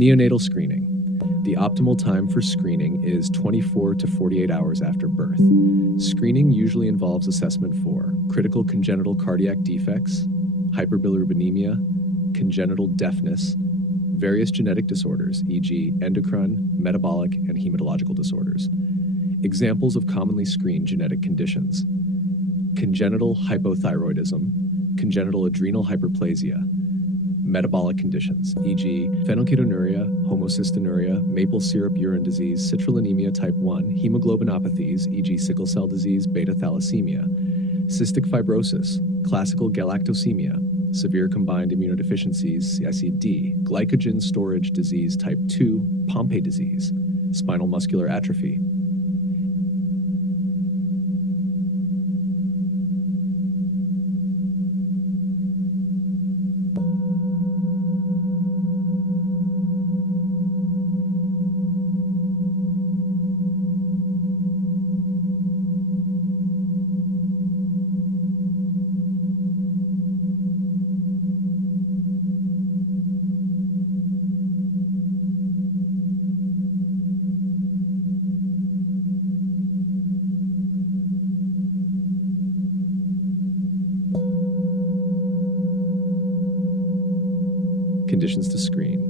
Neonatal screening. The optimal time for screening is 24 to 48 hours after birth. Screening usually involves assessment for critical congenital cardiac defects, hyperbilirubinemia, congenital deafness, various genetic disorders, e.g. endocrine, metabolic, and hematological disorders. Examples of commonly screened genetic conditions: congenital hypothyroidism, congenital adrenal hyperplasia, metabolic conditions, e.g. phenylketonuria, homocystinuria, maple syrup urine disease, citrullinemia type 1, hemoglobinopathies, e.g. sickle cell disease, beta thalassemia, cystic fibrosis, classical galactosemia, severe combined immunodeficiencies, CICD, glycogen storage disease type 2, Pompe disease, spinal muscular atrophy. Conditions to screen.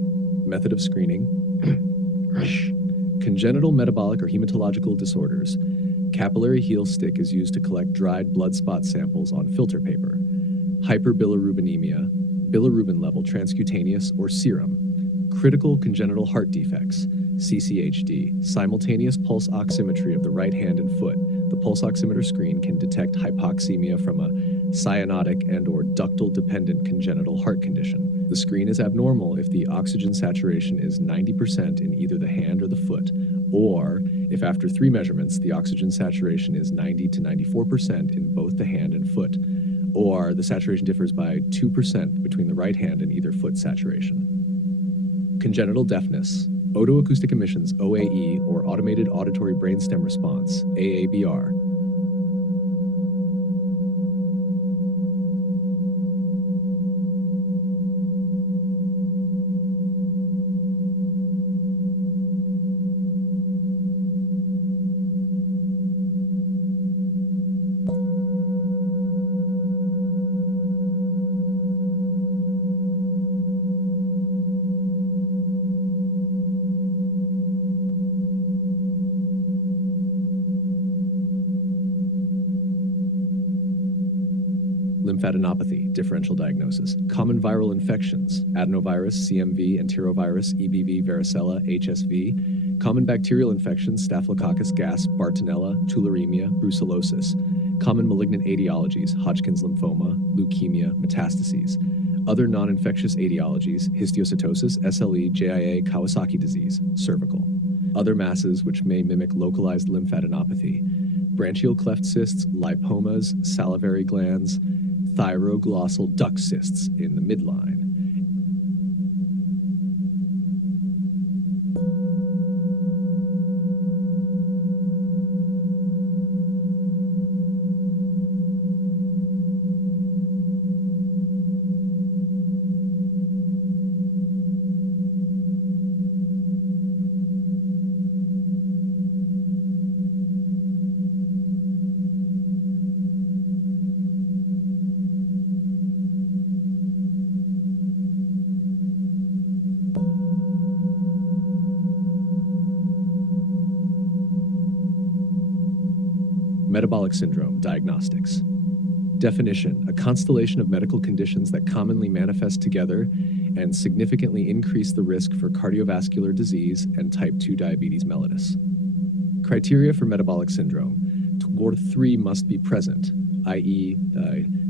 Method of screening. Congenital metabolic or hematological disorders. Capillary heel stick is used to collect dried blood spot samples on filter paper. Hyperbilirubinemia, bilirubin level transcutaneous or serum. Critical congenital heart defects, CCHD, simultaneous pulse oximetry of the right hand and foot. The pulse oximeter screen can detect hypoxemia from a cyanotic and/or ductal-dependent congenital heart condition. The screen is abnormal if the oxygen saturation is 90% in either the hand or the foot, or if after 3 measurements the oxygen saturation is 90 to 94% in both the hand and foot, or the saturation differs by 2% between the right hand and either foot saturation. Congenital deafness, otoacoustic emissions, OAE, or automated auditory brainstem response, AABR. Lymphadenopathy, differential diagnosis. Common viral infections, adenovirus, CMV, enterovirus, EBV, varicella, HSV. Common bacterial infections, Staphylococcus gas, Bartonella, tularemia, brucellosis. Common malignant etiologies, Hodgkin's lymphoma, leukemia, metastases. Other non-infectious etiologies, histiocytosis, SLE, JIA, Kawasaki disease, cervical. Other masses which may mimic localized lymphadenopathy, branchial cleft cysts, lipomas, salivary glands, thyroglossal duct cysts in the midline. Metabolic syndrome, diagnostics. Definition: a constellation of medical conditions that commonly manifest together and significantly increase the risk for cardiovascular disease and type 2 diabetes mellitus. Criteria for metabolic syndrome: TOR3 must be present, i.e.,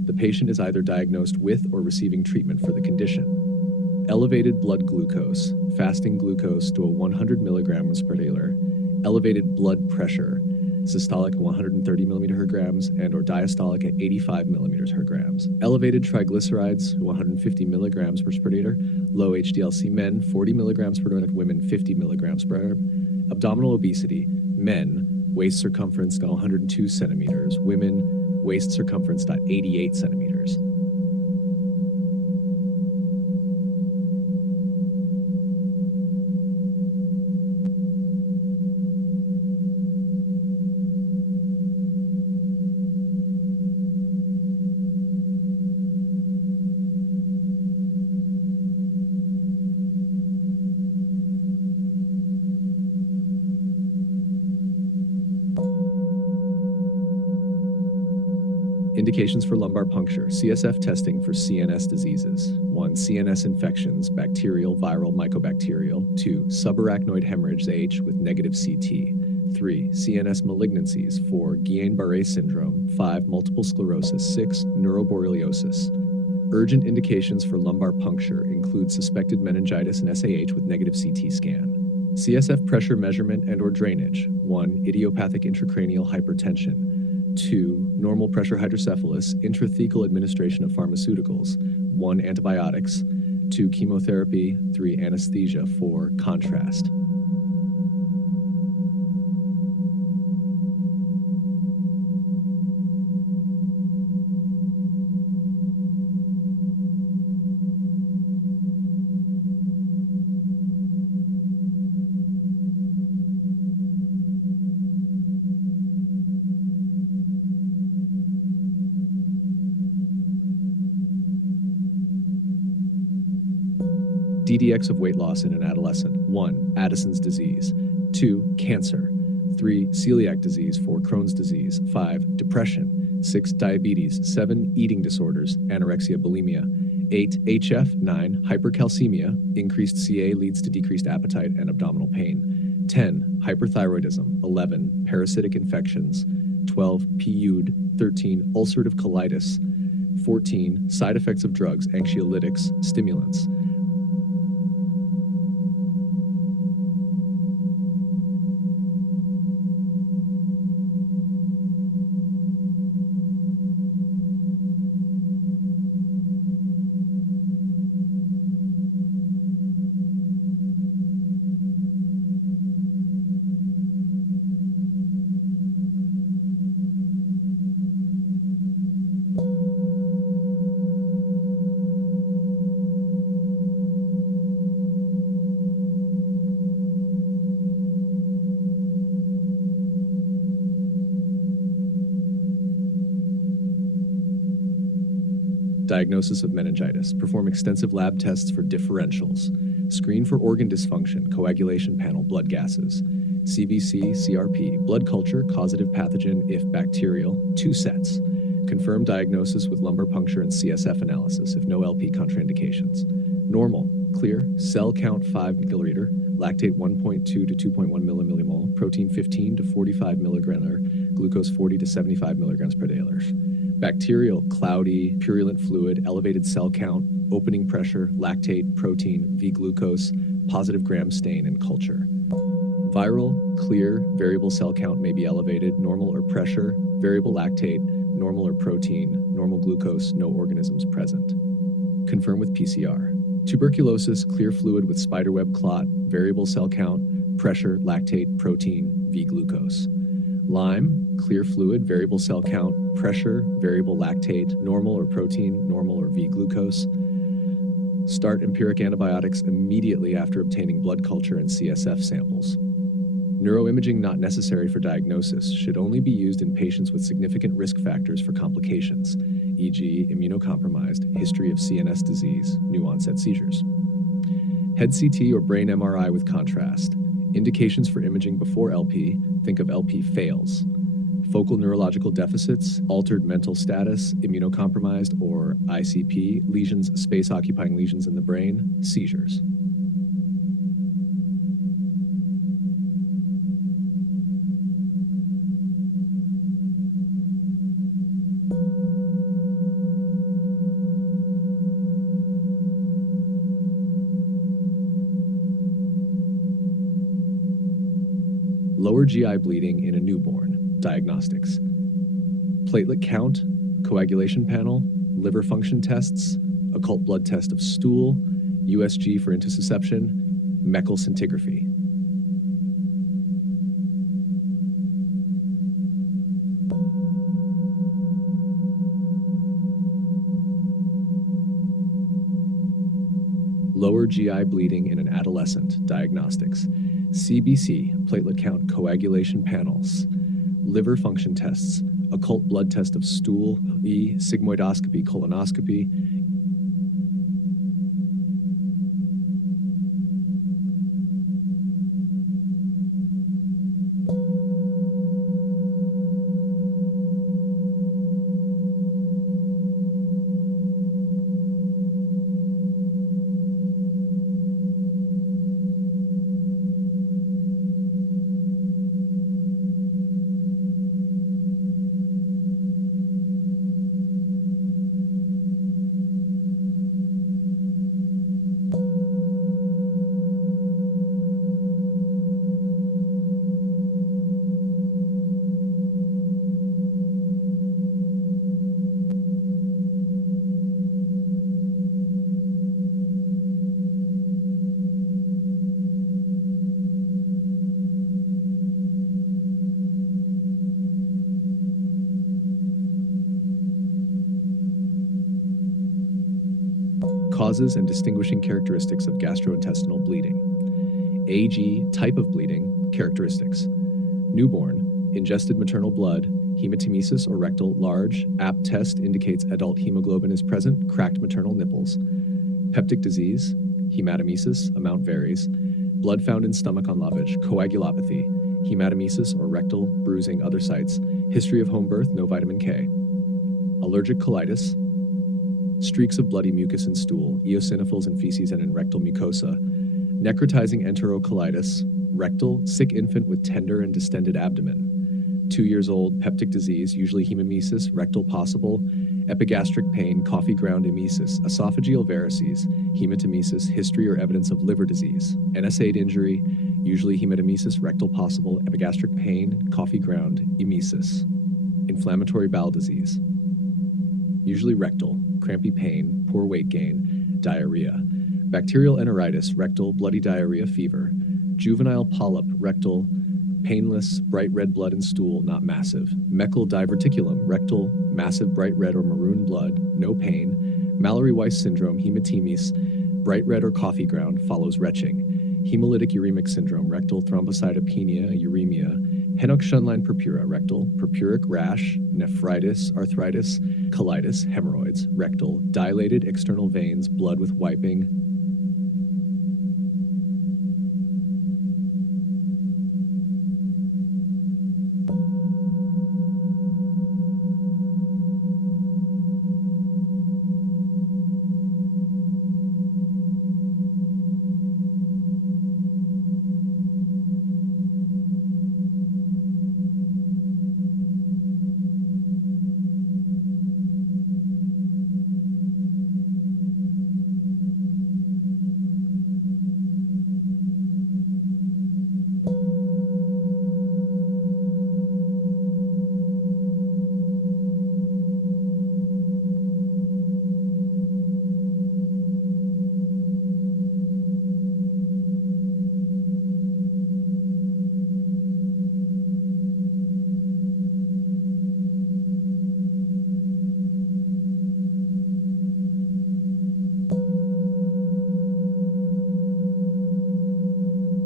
the patient is either diagnosed with or receiving treatment for the condition. Elevated blood glucose, fasting glucose to a 100 milligrams per deciliter, elevated blood pressure, systolic 130 mg/g and or diastolic at 85 mg/g. Elevated triglycerides 150 mg per deciliter. Low HDL-C men 40 mg per deciliter, women 50 mg per deciliter. Abdominal obesity, men waist circumference 102 centimeters, women waist circumference 88 centimeters. Indications for lumbar puncture, CSF testing for CNS diseases. 1. CNS infections, bacterial, viral, mycobacterial. 2. Subarachnoid hemorrhage H with negative CT. 3. CNS malignancies. 4. Guillain-Barré syndrome. 5. Multiple sclerosis. 6. Neuroborreliosis. Urgent indications for lumbar puncture include suspected meningitis and SAH with negative CT scan. CSF pressure measurement and/or drainage. 1. Idiopathic intracranial hypertension. 2. Normal pressure hydrocephalus, intrathecal administration of pharmaceuticals. 1. Antibiotics. 2. Chemotherapy. 3. Anesthesia. 4. Contrast. DDX of weight loss in an adolescent. 1. Addison's disease. 2. Cancer. 3. Celiac disease. 4. Crohn's disease. 5. Depression. 6. Diabetes. 7. Eating disorders. Anorexia, bulimia. 8. HF. 9. Hypercalcemia. Increased Ca leads to decreased appetite and abdominal pain. 10. Hyperthyroidism. 11. Parasitic infections. 12. PUD. 13. Ulcerative colitis. 14. Side effects of drugs, anxiolytics, stimulants. Diagnosis of meningitis. Perform extensive lab tests for differentials. Screen for organ dysfunction, coagulation panel, blood gases. CBC, CRP, blood culture, causative pathogen if bacterial, 2 sets. Confirm diagnosis with lumbar puncture and CSF analysis if no LP contraindications. Normal, clear, cell count 5 milliliter, lactate 1.2 to 2.1 millimole, protein 15 to 45 milligram, glucose 40 to 75 milligrams per deciliter. Bacterial, cloudy, purulent fluid, elevated cell count, opening pressure, lactate, protein, V-glucose, positive gram stain, and culture. Viral, clear, variable cell count may be elevated, normal or pressure, variable lactate, normal or protein, normal glucose, no organisms present. Confirm with PCR. Tuberculosis, clear fluid with spiderweb clot, variable cell count, pressure, lactate, protein, V-glucose. Lyme, clear fluid, variable cell count, pressure, variable lactate, normal or protein, normal or V-glucose. Start empiric antibiotics immediately after obtaining blood culture and CSF samples. Neuroimaging not necessary for diagnosis should only be used in patients with significant risk factors for complications, e.g. immunocompromised, history of CNS disease, new onset seizures. Head CT or brain MRI with contrast. Indications for imaging before LP, think of LP fails. Focal neurological deficits, altered mental status, immunocompromised or ICP, lesions, space-occupying lesions in the brain, seizures. Lower GI bleeding in a newborn. Diagnostics. Platelet count, coagulation panel, liver function tests, occult blood test of stool, USG for intussusception, Meckel scintigraphy. Lower GI bleeding in an adolescent. Diagnostics. CBC, platelet count, coagulation panels, liver function tests, occult blood test of stool, sigmoidoscopy, colonoscopy. Causes and distinguishing characteristics of gastrointestinal bleeding. AG, type of bleeding, characteristics. Newborn, ingested maternal blood, hematemesis or rectal, large, apt test indicates adult hemoglobin is present, cracked maternal nipples. Peptic disease, hematemesis, amount varies. Blood found in stomach on lavage, coagulopathy, hematemesis or rectal, bruising other sites. History of home birth, no vitamin K. Allergic colitis, streaks of bloody mucus in stool, eosinophils in feces and in rectal mucosa. Necrotizing enterocolitis, rectal, sick infant with tender and distended abdomen. 2 years old, peptic disease, usually hematemesis, rectal possible, epigastric pain, coffee ground emesis, esophageal varices, hematemesis, history or evidence of liver disease, NSAID injury, usually hematemesis, rectal possible, epigastric pain, coffee ground emesis. Inflammatory bowel disease, usually rectal, crampy pain, poor weight gain, diarrhea. Bacterial enteritis, rectal, bloody diarrhea, fever. Juvenile polyp, rectal, painless, bright red blood in stool, not massive. Meckel diverticulum, rectal, massive bright red or maroon blood, no pain. Mallory-Weiss syndrome, hematemes, bright red or coffee ground, follows retching. Hemolytic uremic syndrome, rectal, thrombocytopenia, uremia. Henoch-Schönlein purpura, rectal, purpuric rash, nephritis, arthritis, colitis, hemorrhoids, rectal, dilated external veins, blood with wiping.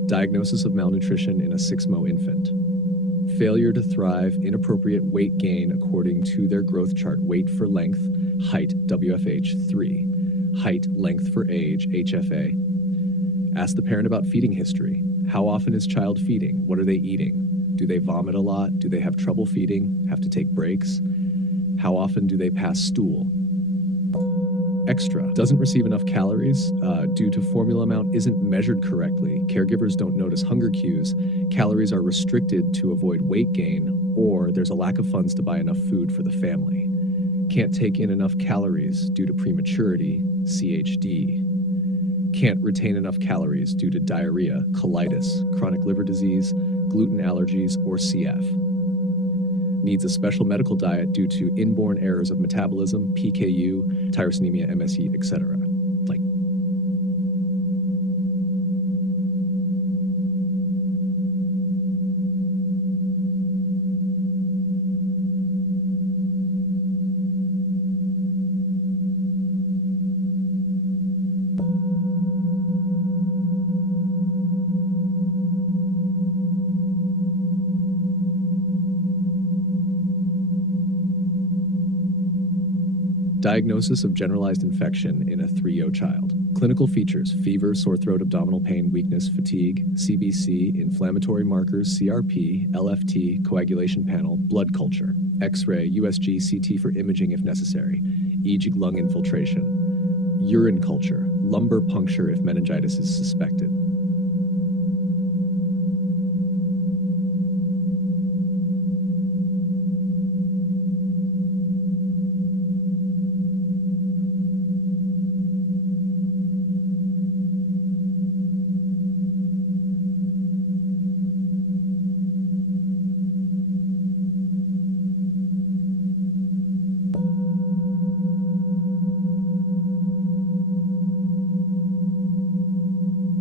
Diagnosis of malnutrition in a 6-mo infant. Failure to thrive, inappropriate weight gain according to their growth chart, weight for length, height, WFH 3, height, length for age, HFA. Ask the parent about feeding history. How often is child feeding? What are they eating? Do they vomit a lot? Do they have trouble feeding? Have to take breaks? How often do they pass stool? Extra, doesn't receive enough calories due to formula amount isn't measured correctly. Caregivers don't notice hunger cues. Calories are restricted to avoid weight gain, or there's a lack of funds to buy enough food for the family. Can't take in enough calories due to prematurity, CHD. Can't retain enough calories due to diarrhea, colitis, chronic liver disease, gluten allergies, or CF. Needs a special medical diet due to inborn errors of metabolism, PKU, tyrosinemia, MSE, etc. Like diagnosis of generalized infection in a 3-year child. Clinical features: fever, sore throat, abdominal pain, weakness, fatigue, CBC, inflammatory markers, CRP, LFT, coagulation panel, blood culture, X-ray, USG, CT for imaging if necessary, EEG lung infiltration, urine culture, lumbar puncture if meningitis is suspected.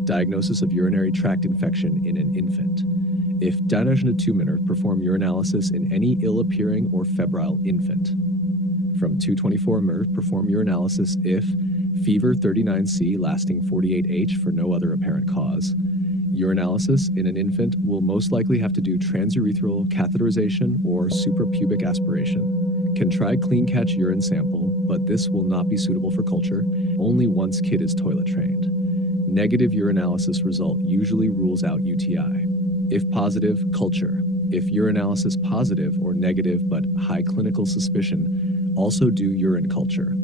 Diagnosis of urinary tract infection in an infant. If Diagnoses, perform urinalysis in any ill-appearing or febrile infant. From 224 perform urinalysis if fever 39C lasting 48H for no other apparent cause. Urinalysis in an infant will most likely have to do transurethral catheterization or suprapubic aspiration. Can try clean catch urine sample, but this will not be suitable for culture only once kid is toilet trained. Negative urinalysis result usually rules out UTI. If positive, culture. If urinalysis positive or negative but high clinical suspicion, also do urine culture.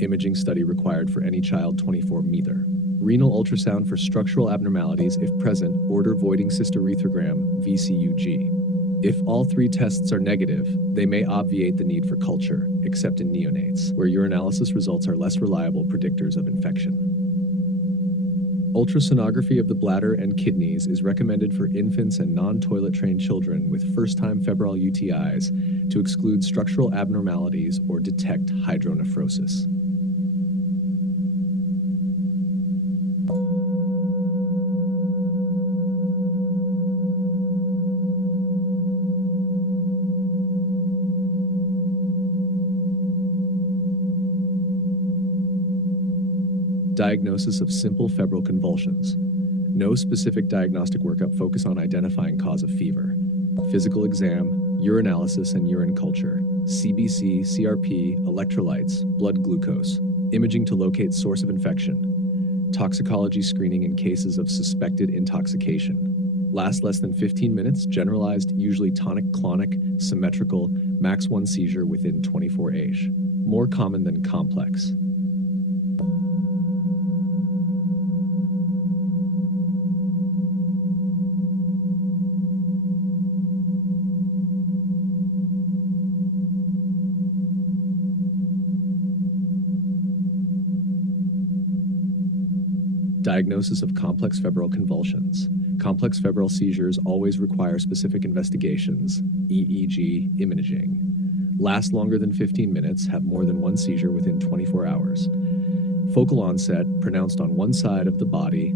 Imaging study required for any child 24 meter. Renal ultrasound for structural abnormalities if present, order voiding cystourethrogram VCUG. If all three tests are negative, they may obviate the need for culture, except in neonates, where urinalysis results are less reliable predictors of infection. Ultrasonography of the bladder and kidneys is recommended for infants and non-toilet trained children with first-time febrile UTIs to exclude structural abnormalities or detect hydronephrosis. Diagnosis of simple febrile convulsions. No specific diagnostic workup focus on identifying cause of fever. Physical exam, urinalysis and urine culture, CBC, CRP, electrolytes, blood glucose, imaging to locate source of infection, toxicology screening in cases of suspected intoxication. Last less than 15 minutes, generalized, usually tonic-clonic, symmetrical, max 1 seizure within 24H. More common than complex. Diagnosis of complex febrile convulsions. Complex febrile seizures always require specific investigations, EEG, imaging. Last longer than 15 minutes, have more than one seizure within 24 hours. Focal onset, pronounced on one side of the body,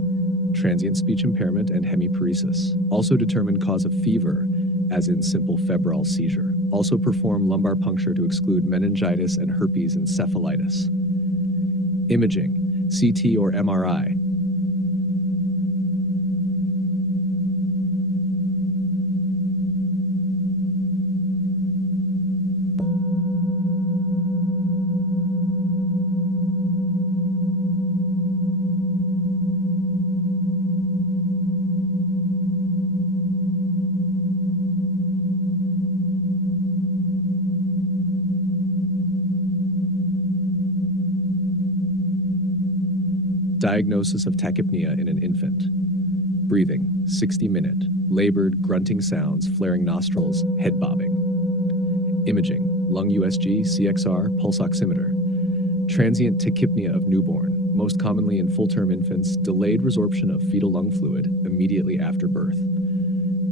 transient speech impairment and hemiparesis. Also determine cause of fever, as in simple febrile seizure. Also perform lumbar puncture to exclude meningitis and herpes encephalitis. Imaging, CT or MRI. Diagnosis of tachypnea in an infant. Breathing, 60-minute, labored, grunting sounds, flaring nostrils, head bobbing. Imaging, lung USG, CXR, pulse oximeter. Transient tachypnea of newborn, most commonly in full-term infants, delayed resorption of fetal lung fluid immediately after birth.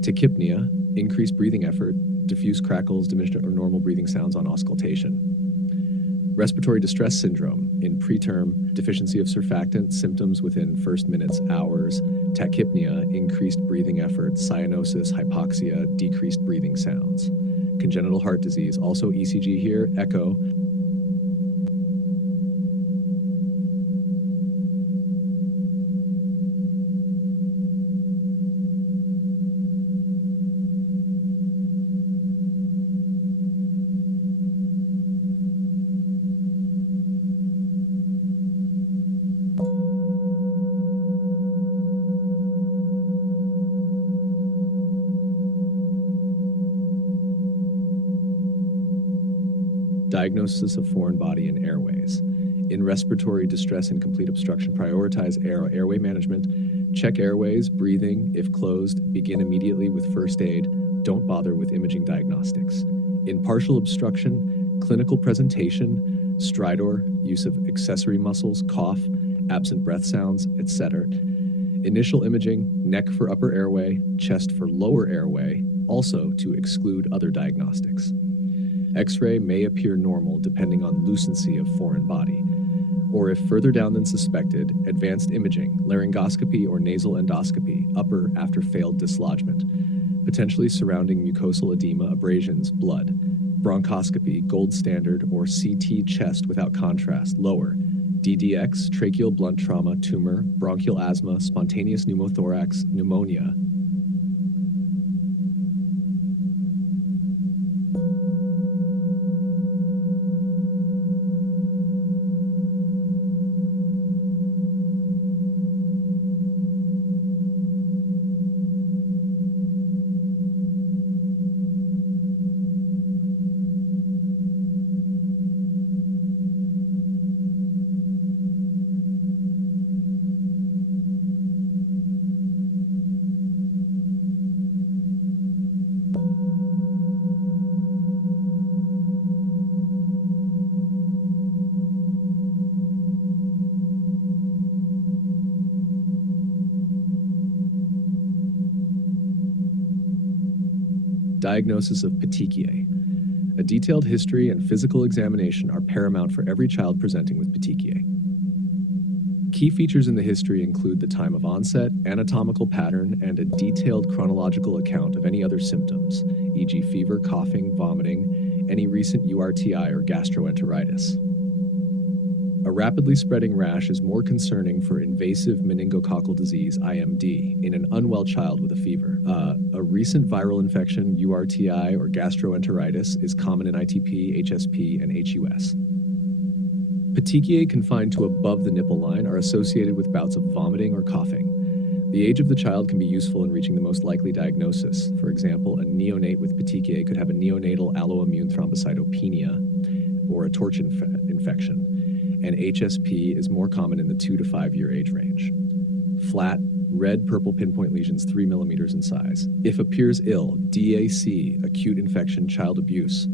Tachypnea, increased breathing effort, diffuse crackles, diminished or normal breathing sounds on auscultation. Respiratory distress syndrome in preterm, deficiency of surfactant, symptoms within first minutes, hours, tachypnea, increased breathing effort, cyanosis, hypoxia, decreased breathing sounds. Congenital heart disease, also ECG here, echo. Diagnosis of foreign body and airways. In respiratory distress and complete obstruction, prioritize airway management. Check airways, breathing. If closed, begin immediately with first aid. Don't bother with imaging diagnostics. In partial obstruction, clinical presentation, stridor, use of accessory muscles, cough, absent breath sounds, etc. Initial imaging, neck for upper airway, chest for lower airway, also to exclude other diagnostics. X-ray may appear normal depending on lucency of foreign body, or if further down than suspected, advanced imaging, laryngoscopy or nasal endoscopy, upper after failed dislodgement, potentially surrounding mucosal edema, abrasions, blood, bronchoscopy, gold standard, or CT chest without contrast, lower, DDX, tracheal blunt trauma, tumor, bronchial asthma, spontaneous pneumothorax, pneumonia. Diagnosis of petechiae. A detailed history and physical examination are paramount for every child presenting with petechiae. Key features in the history include the time of onset, anatomical pattern, and a detailed chronological account of any other symptoms, e.g. fever, coughing, vomiting, any recent URTI or gastroenteritis. A rapidly spreading rash is more concerning for invasive meningococcal disease, IMD, in an unwell child with a fever. A recent viral infection, URTI or gastroenteritis, is common in ITP, HSP, and HUS. Petechiae confined to above the nipple line are associated with bouts of vomiting or coughing. The age of the child can be useful in reaching the most likely diagnosis. For example, a neonate with petechiae could have a neonatal alloimmune thrombocytopenia or a torch infection, and HSP is more common in the 2 to 5 year age range. Flat, red purple pinpoint lesions 3 millimeters in size. If appears ill, DAC, acute infection, child abuse.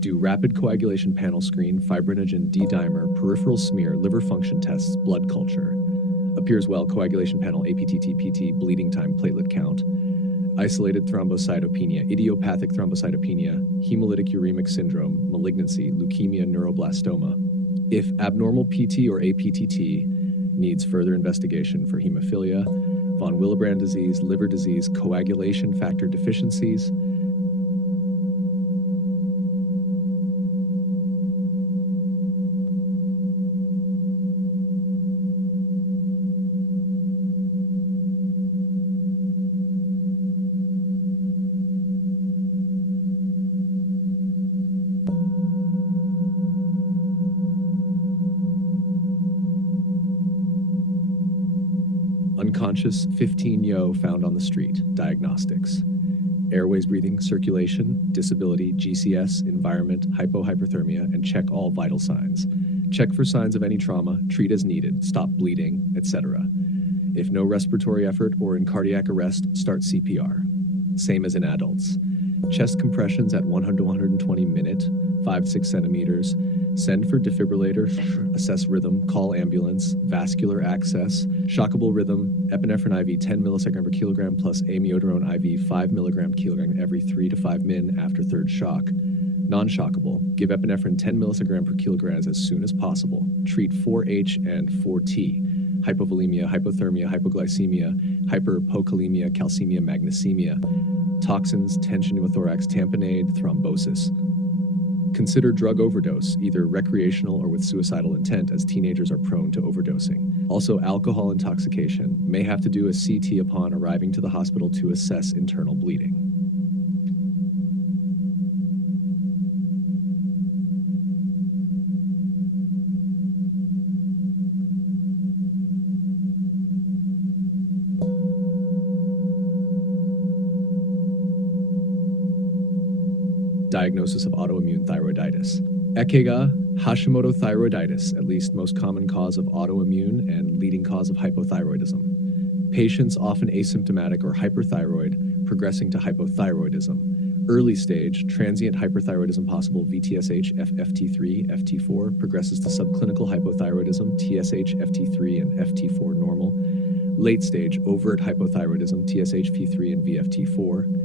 Do rapid coagulation panel screen, fibrinogen D-dimer, peripheral smear, liver function tests, blood culture. Appears well, coagulation panel, APTT-PT, bleeding time, platelet count. Isolated thrombocytopenia, idiopathic thrombocytopenia, hemolytic uremic syndrome, malignancy, leukemia, neuroblastoma. If abnormal PT or APTT, needs further investigation for hemophilia, von Willebrand disease, liver disease, coagulation factor deficiencies. Unconscious 15-yo found on the street, diagnostics. Airways, breathing, circulation, disability, GCS, environment, hypohyperthermia, and check all vital signs. Check for signs of any trauma, treat as needed, stop bleeding, etc. If no respiratory effort or in cardiac arrest, start CPR. Same as in adults. Chest compressions at 100 to 120 minute, 5 to 6 centimeters. Send for defibrillator, assess rhythm, call ambulance, vascular access, shockable rhythm, epinephrine IV 10 millisecond per kilogram plus amiodarone IV 5 milligram kilogram every 3 to 5 min after third shock. Non-shockable, give epinephrine 10 milligram per kilogram as soon as possible. Treat 4H and 4T, hypovolemia, hypothermia, hypoglycemia, hyperpokalemia, calcemia, magnesemia, toxins, tension pneumothorax, tamponade, thrombosis. Consider drug overdose, either recreational or with suicidal intent, as teenagers are prone to overdosing. Also, alcohol intoxication. May have to do a CT upon arriving to the hospital to assess internal bleeding. Diagnosis of autoimmune thyroiditis. Ekega, Hashimoto thyroiditis, at least most common cause of autoimmune and leading cause of hypothyroidism. Patients often asymptomatic or hyperthyroid, progressing to hypothyroidism. Early stage, transient hyperthyroidism possible VTSH, FT3, FT4, progresses to subclinical hypothyroidism, TSH, FT3, and FT4 normal. Late stage, overt hypothyroidism, TSH, P3, and VFT4.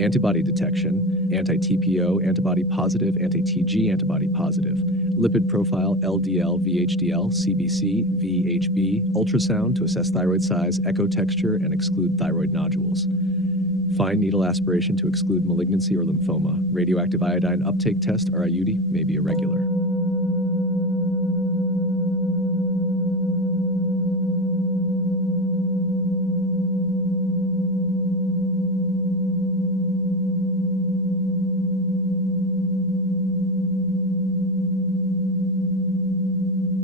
Antibody detection, anti-TPO, antibody positive, anti-TG, antibody positive. Lipid profile, LDL, VHDL, CBC, VHB, ultrasound to assess thyroid size, echo texture, and exclude thyroid nodules. Fine needle aspiration to exclude malignancy or lymphoma. Radioactive iodine uptake test, or IUD, may be irregular.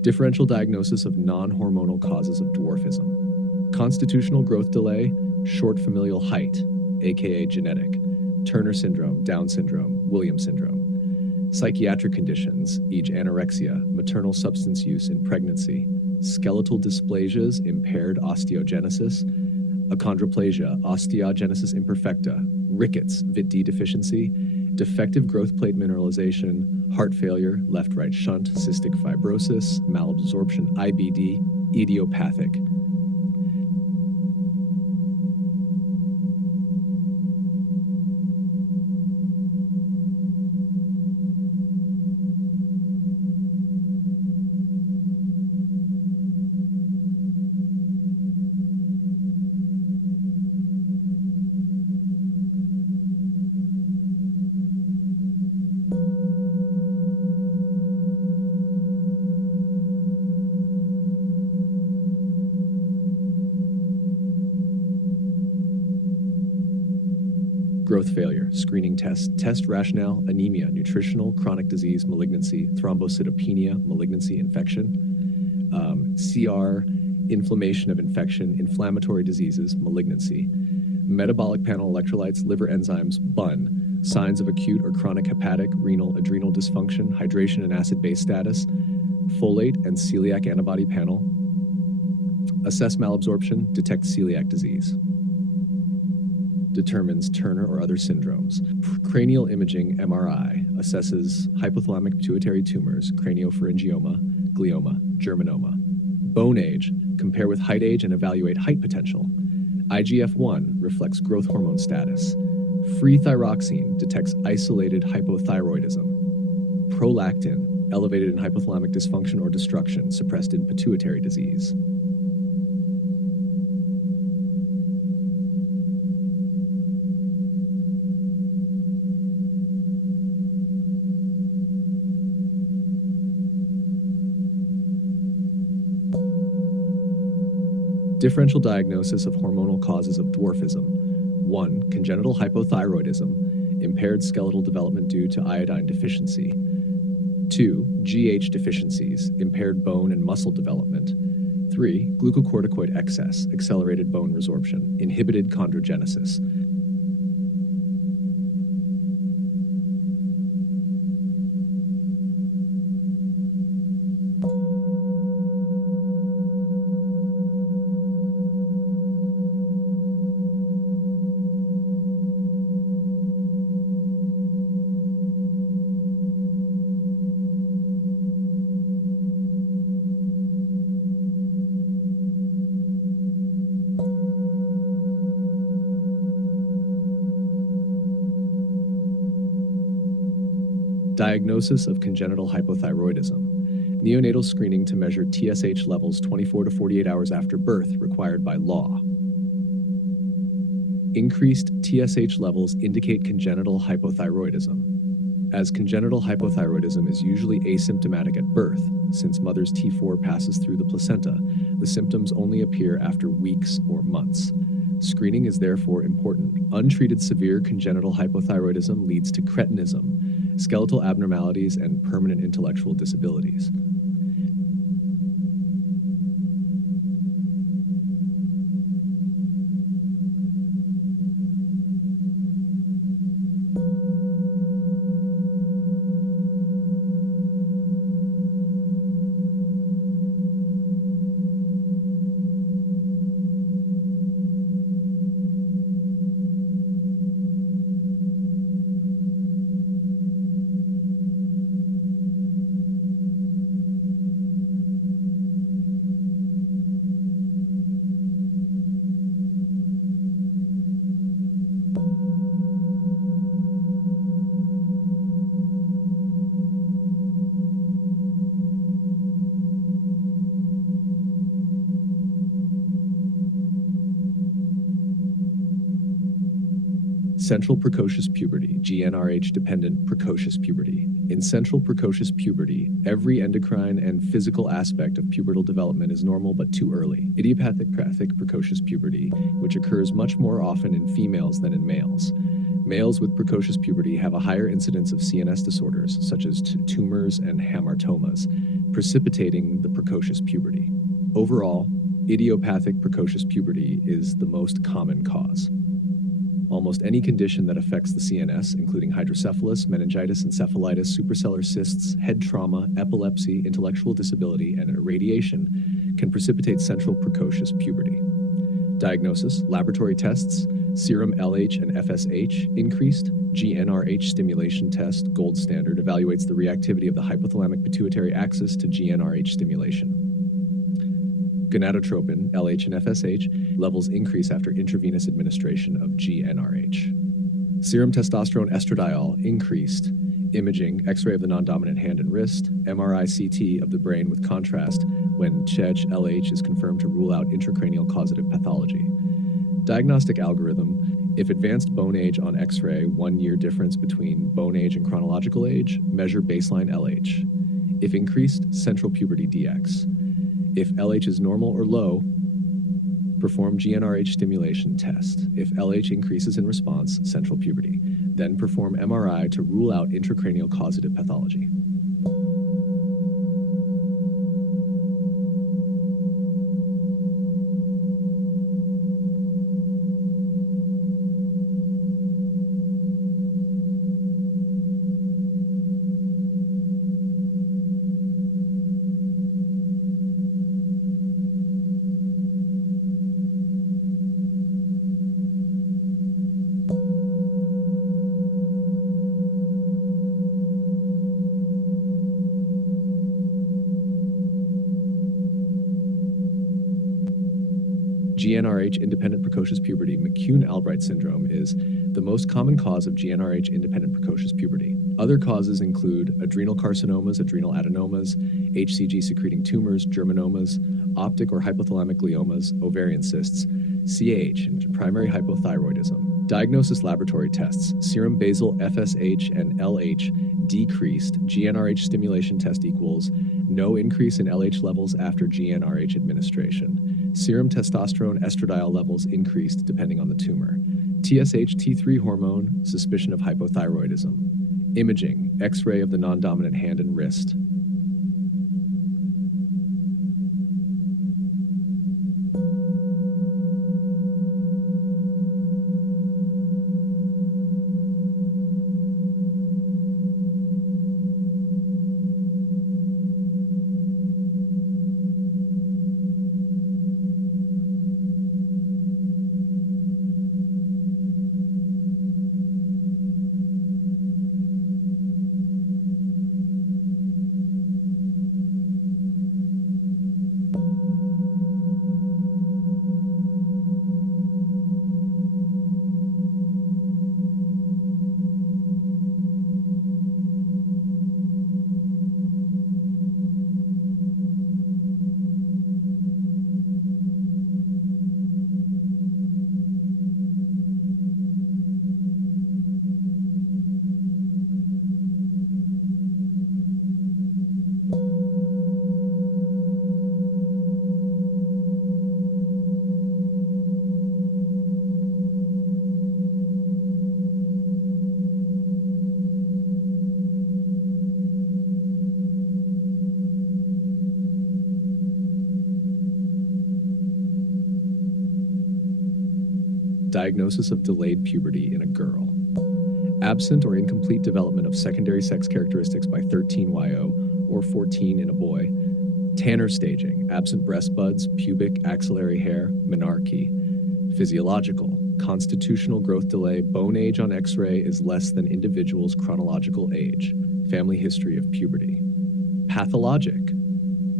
Differential diagnosis of non-hormonal causes of dwarfism. Constitutional growth delay, short familial height, aka genetic, Turner syndrome, Down syndrome, Williams syndrome. Psychiatric conditions, e.g. anorexia, maternal substance use in pregnancy, skeletal dysplasias, impaired osteogenesis, achondroplasia, osteogenesis imperfecta, rickets, Vit-D deficiency, defective growth plate mineralization, heart failure, left-right shunt, cystic fibrosis, malabsorption, IBD, idiopathic. Growth failure, screening test rationale, anemia, nutritional, chronic disease, malignancy, thrombocytopenia, malignancy, infection, CR, inflammation of infection, inflammatory diseases, malignancy, metabolic panel electrolytes, liver enzymes, BUN, signs of acute or chronic hepatic, renal, adrenal dysfunction, hydration and acid-base status, folate and celiac antibody panel, assess malabsorption, detect celiac disease. Determines Turner or other syndromes. Cranial imaging MRI assesses hypothalamic pituitary tumors, craniopharyngioma, glioma, germinoma. Bone age, compare with height age and evaluate height potential. IGF-1 reflects growth hormone status. Free thyroxine detects isolated hypothyroidism. Prolactin, elevated in hypothalamic dysfunction or destruction, suppressed in pituitary disease. Differential diagnosis of hormonal causes of dwarfism. 1. Congenital hypothyroidism, impaired skeletal development due to iodine deficiency. 2. GH deficiencies, impaired bone and muscle development. 3. Glucocorticoid excess, accelerated bone resorption, inhibited chondrogenesis. Diagnosis of congenital hypothyroidism. Neonatal screening to measure TSH levels 24 to 48 hours after birth required by law. Increased TSH levels indicate congenital hypothyroidism. As congenital hypothyroidism is usually asymptomatic at birth, since mother's T4 passes through the placenta, the symptoms only appear after weeks or months. Screening is therefore important. Untreated severe congenital hypothyroidism leads to cretinism, skeletal abnormalities, and permanent intellectual disabilities. Central precocious puberty, GnRH-dependent precocious puberty. In central precocious puberty, every endocrine and physical aspect of pubertal development is normal but too early. Idiopathic precocious puberty, which occurs much more often in females than in males. Males with precocious puberty have a higher incidence of CNS disorders, such as tumors and hamartomas, precipitating the precocious puberty. Overall, idiopathic precocious puberty is the most common cause. Almost any condition that affects the CNS, including hydrocephalus, meningitis, encephalitis, suprasellar cysts, head trauma, epilepsy, intellectual disability, and irradiation, can precipitate central precocious puberty. Diagnosis, laboratory tests, serum LH and FSH increased, GnRH stimulation test, gold standard, evaluates the reactivity of the hypothalamic pituitary axis to GnRH stimulation. Gonadotropin, LH and FSH, levels increase after intravenous administration of GnRH. Serum testosterone estradiol increased, imaging, X-ray of the non-dominant hand and wrist, MRI CT of the brain with contrast when CHEG-LH is confirmed to rule out intracranial causative pathology. Diagnostic algorithm, if advanced bone age on X-ray, 1 year difference between bone age and chronological age, measure baseline LH. If increased, central puberty DX. If LH is normal or low, perform GnRH stimulation test. If LH increases in response, central puberty. Then perform MRI to rule out intracranial causative pathology. GnRH-independent precocious puberty, McCune-Albright syndrome, is the most common cause of GnRH-independent precocious puberty. Other causes include adrenal carcinomas, adrenal adenomas, HCG-secreting tumors, germinomas, optic or hypothalamic gliomas, ovarian cysts, CAH, and primary hypothyroidism. Diagnosis laboratory tests, serum basal FSH and LH decreased, GnRH stimulation test equals no increase in LH levels after GnRH administration. Serum testosterone estradiol levels increased depending on the tumor. TSH T3 hormone, suspicion of hypothyroidism. Imaging, X-ray of the non-dominant hand and wrist. Diagnosis of delayed puberty in a girl. Absent or incomplete development of secondary sex characteristics by 13YO or 14 in a boy. Tanner staging, absent breast buds, pubic axillary hair, menarche. Physiological, constitutional growth delay, bone age on X-ray is less than individual's chronological age. Family history of puberty. Pathologic,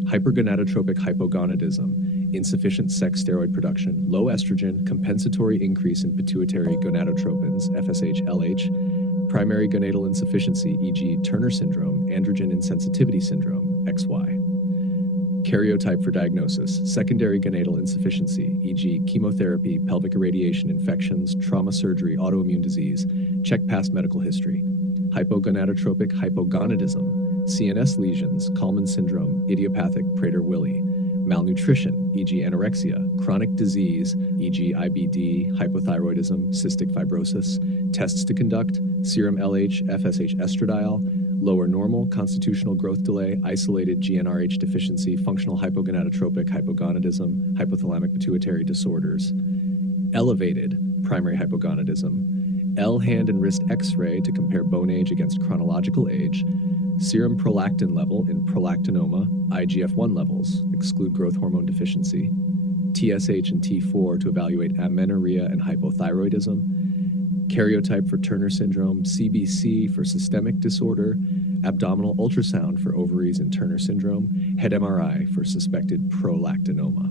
hypergonadotropic hypogonadism, insufficient sex steroid production, low estrogen, compensatory increase in pituitary gonadotropins, FSH, LH, primary gonadal insufficiency, e.g. Turner syndrome, androgen insensitivity syndrome, XY. Karyotype for diagnosis, secondary gonadal insufficiency, e.g. chemotherapy, pelvic irradiation, infections, trauma surgery, autoimmune disease. Check past medical history. Hypogonadotropic hypogonadism, CNS lesions, Kallmann syndrome, idiopathic Prader-Willi. Malnutrition, e.g. anorexia, chronic disease, e.g. IBD, hypothyroidism, cystic fibrosis. Tests to conduct, serum LH, FSH estradiol, lower normal, constitutional growth delay, isolated GnRH deficiency, functional hypogonadotropic hypogonadism, hypothalamic pituitary disorders. Elevated primary hypogonadism, L hand and wrist X-ray to compare bone age against chronological age, serum prolactin level in prolactinoma, IGF-1 levels, exclude growth hormone deficiency, TSH and T4 to evaluate amenorrhea and hypothyroidism, karyotype for Turner syndrome, CBC for systemic disorder, abdominal ultrasound for ovaries and Turner syndrome, head MRI for suspected prolactinoma.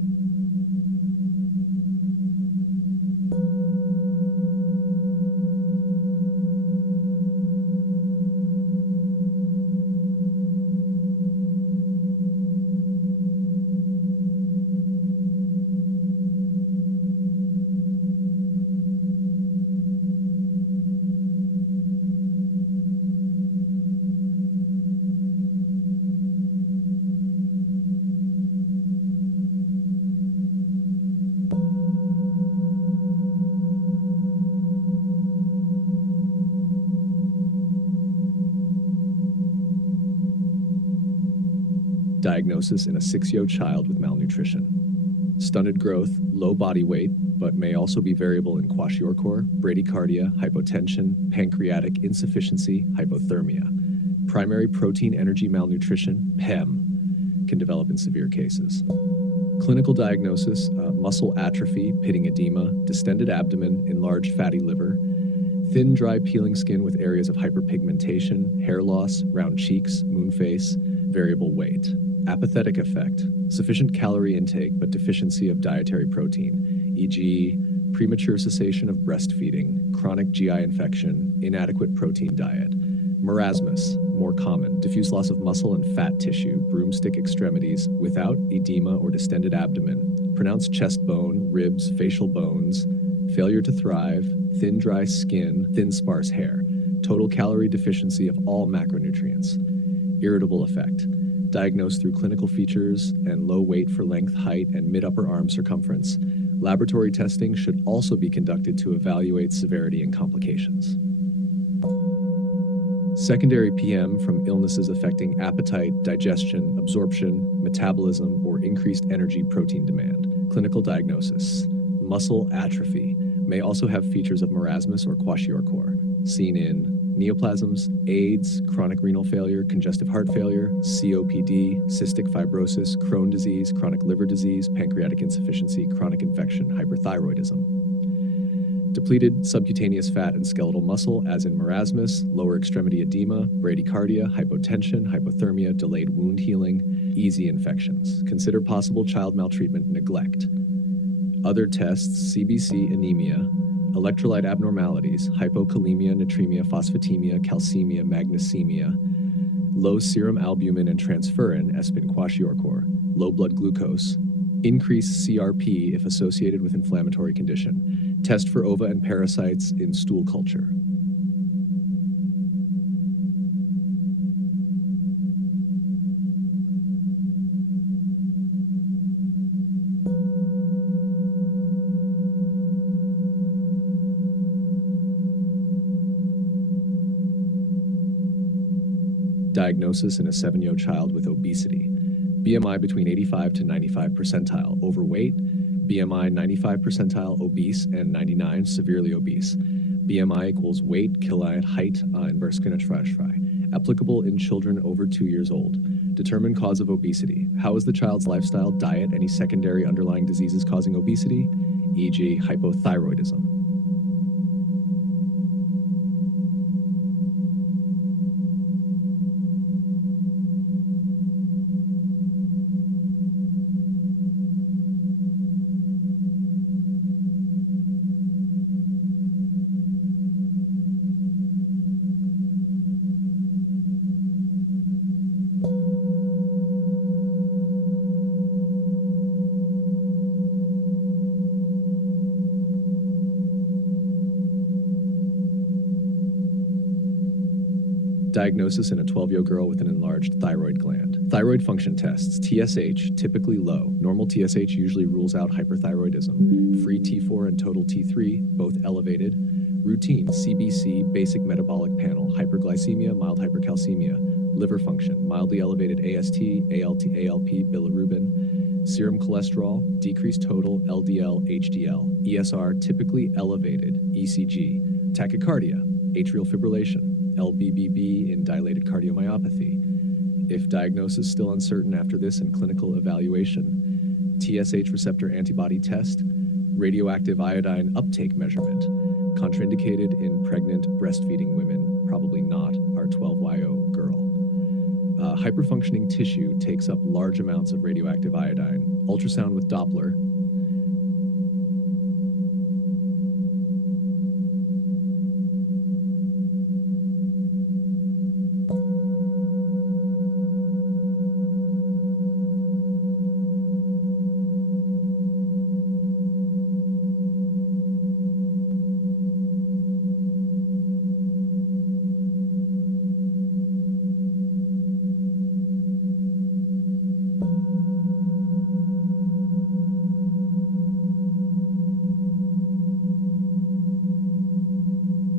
Diagnosis in a 6-year-old child with malnutrition. Stunted growth, low body weight, but may also be variable in kwashiorkor, bradycardia, hypotension, pancreatic insufficiency, hypothermia. Primary protein energy malnutrition, PEM, can develop in severe cases. Clinical diagnosis, muscle atrophy, pitting edema, distended abdomen, enlarged fatty liver, thin, dry, peeling skin with areas of hyperpigmentation, hair loss, round cheeks, moon face, variable weight. Apathetic effect, sufficient calorie intake but deficiency of dietary protein, e.g. premature cessation of breastfeeding, chronic GI infection, inadequate protein diet. Marasmus, more common, diffuse loss of muscle and fat tissue, broomstick extremities, without edema or distended abdomen, pronounced chest bone, ribs, facial bones, failure to thrive, thin dry skin, thin sparse hair, total calorie deficiency of all macronutrients. Irritable effect, diagnosed through clinical features and low weight for length, height, and mid-upper arm circumference. Laboratory testing should also be conducted to evaluate severity and complications. Secondary PM from illnesses affecting appetite, digestion, absorption, metabolism, or increased energy protein demand. Clinical diagnosis. Muscle atrophy may also have features of marasmus or kwashiorkor, seen in neoplasms, AIDS, chronic renal failure, congestive heart failure, COPD, cystic fibrosis, Crohn's disease, chronic liver disease, pancreatic insufficiency, chronic infection, hyperthyroidism. Depleted subcutaneous fat and skeletal muscle, as in marasmus, lower extremity edema, bradycardia, hypotension, hypothermia, delayed wound healing, easy infections. Consider possible child maltreatment, neglect. Other tests, CBC anemia, electrolyte abnormalities, hypokalemia, natremia, phosphatemia, calcemia, magnesemia, low serum albumin and transferrin, espin kwashiorkor, low blood glucose, increased CRP if associated with inflammatory condition. Test for ova and parasites in stool culture. Diagnosis in a 7-year-old child with obesity. BMI between 85 to 95 percentile, overweight, BMI 95 percentile, obese, and 99, severely obese. BMI equals weight, kilogram, height, in Berskinatrashfry. Applicable in children over 2 years old. Determine cause of obesity. How is the child's lifestyle, diet, any secondary underlying diseases causing obesity, e.g. hypothyroidism. Diagnosis in a 12-year-old girl with an enlarged thyroid gland. Thyroid function tests. TSH, typically low. Normal TSH usually rules out hyperthyroidism. Free T4 and total T3, both elevated. Routine, CBC, basic metabolic panel. Hyperglycemia, mild hypercalcemia. Liver function, mildly elevated AST, ALT, ALP, bilirubin. Serum cholesterol, decreased total, LDL, HDL. ESR, typically elevated. ECG. Tachycardia, atrial fibrillation. LBBB in dilated cardiomyopathy. If diagnosis still uncertain after this and clinical evaluation, TSH receptor antibody test, radioactive iodine uptake measurement, contraindicated in pregnant breastfeeding women, probably not our 12YO girl. Hyperfunctioning tissue takes up large amounts of radioactive iodine. Ultrasound with Doppler.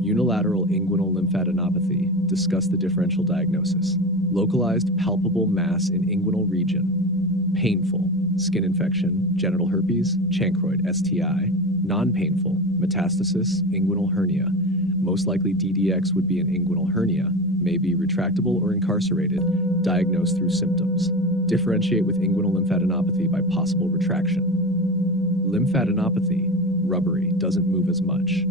Unilateral inguinal lymphadenopathy. Discuss the differential diagnosis. Localized palpable mass in inguinal region. Painful. Skin infection, genital herpes, chancroid, STI. Non-painful. Metastasis, inguinal hernia. Most likely DDX would be an inguinal hernia. May be retractable or incarcerated. Diagnosed through symptoms. Differentiate with inguinal lymphadenopathy by possible retraction. Lymphadenopathy. Rubbery. Doesn't move as much.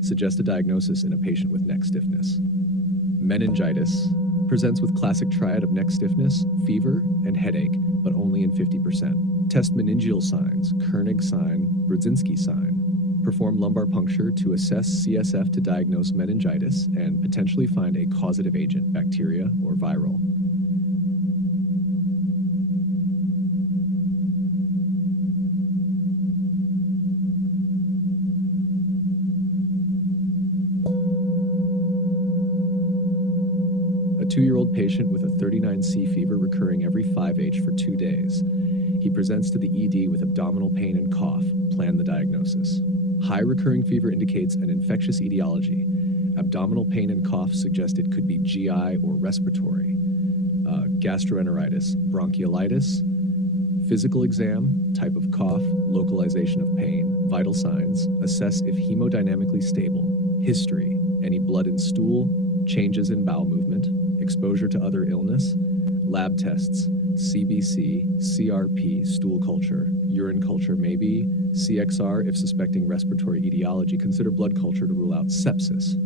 Suggest a diagnosis in a patient with neck stiffness. Meningitis presents with classic triad of neck stiffness, fever, and headache, but only in 50%. Test meningeal signs, Koenig sign, Brudzinski sign. Perform lumbar puncture to assess CSF to diagnose meningitis and potentially find a causative agent, bacteria or viral. A 2-year-old patient with a 39C fever recurring every 5H for 2 days. He presents to the ED with abdominal pain and cough. Plan the diagnosis. High recurring fever indicates an infectious etiology. Abdominal pain and cough suggest it could be GI or respiratory. Gastroenteritis, bronchiolitis, physical exam, type of cough, localization of pain, vital signs, assess if hemodynamically stable, history, any blood in stool, changes in bowel movement, exposure to other illness, lab tests, CBC, CRP, stool culture, urine culture maybe, CXR if suspecting respiratory etiology, consider blood culture to rule out sepsis.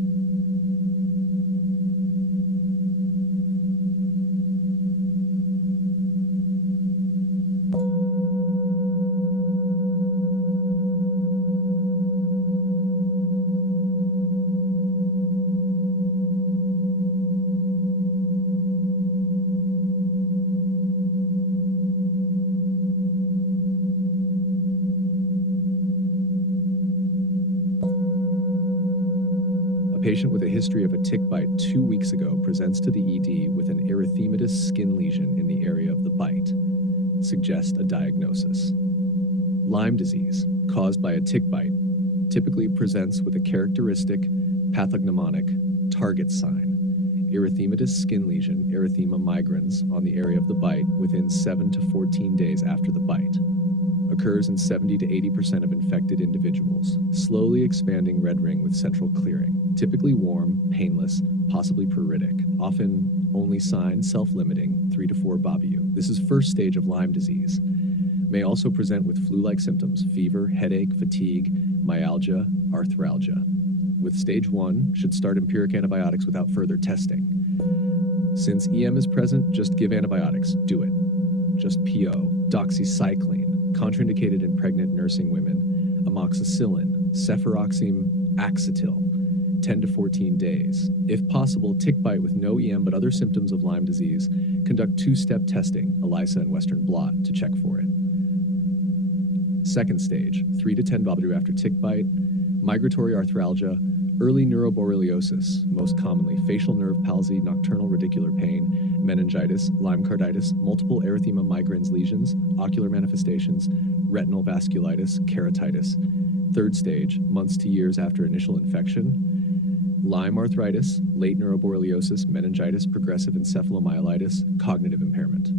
A patient with a history of a tick bite 2 weeks ago presents to the ED with an erythematous skin lesion in the area of the bite. Suggest a diagnosis. Lyme disease, caused by a tick bite, typically presents with a characteristic pathognomonic target sign. Erythematous skin lesion, erythema migrans, on the area of the bite within 7 to 14 days after the bite. Occurs in 70 to 80% of infected individuals. Slowly expanding red ring with central clearing. Typically warm, painless, possibly pruritic. Often only sign self-limiting, 3 to 4 Babiou. This is first stage of Lyme disease. May also present with flu-like symptoms, fever, headache, fatigue, myalgia, arthralgia. With stage 1, should start empiric antibiotics without further testing. Since EM is present, just give antibiotics. Do it. Just PO. Doxycycline. Contraindicated in pregnant nursing women, amoxicillin, cefuroxime, Axetil. 10 to 14 days. If possible, tick bite with no EM but other symptoms of Lyme disease, conduct two-step testing, ELISA and Western blot, to check for it. Second stage, 3 to 10 days after tick bite, migratory arthralgia, early neuroborreliosis, most commonly facial nerve palsy, nocturnal radicular pain, meningitis, Lyme carditis, multiple erythema migrans lesions, ocular manifestations, retinal vasculitis, keratitis. Third stage, months to years after initial infection, Lyme arthritis, late neuroborreliosis, meningitis, progressive encephalomyelitis, cognitive impairment.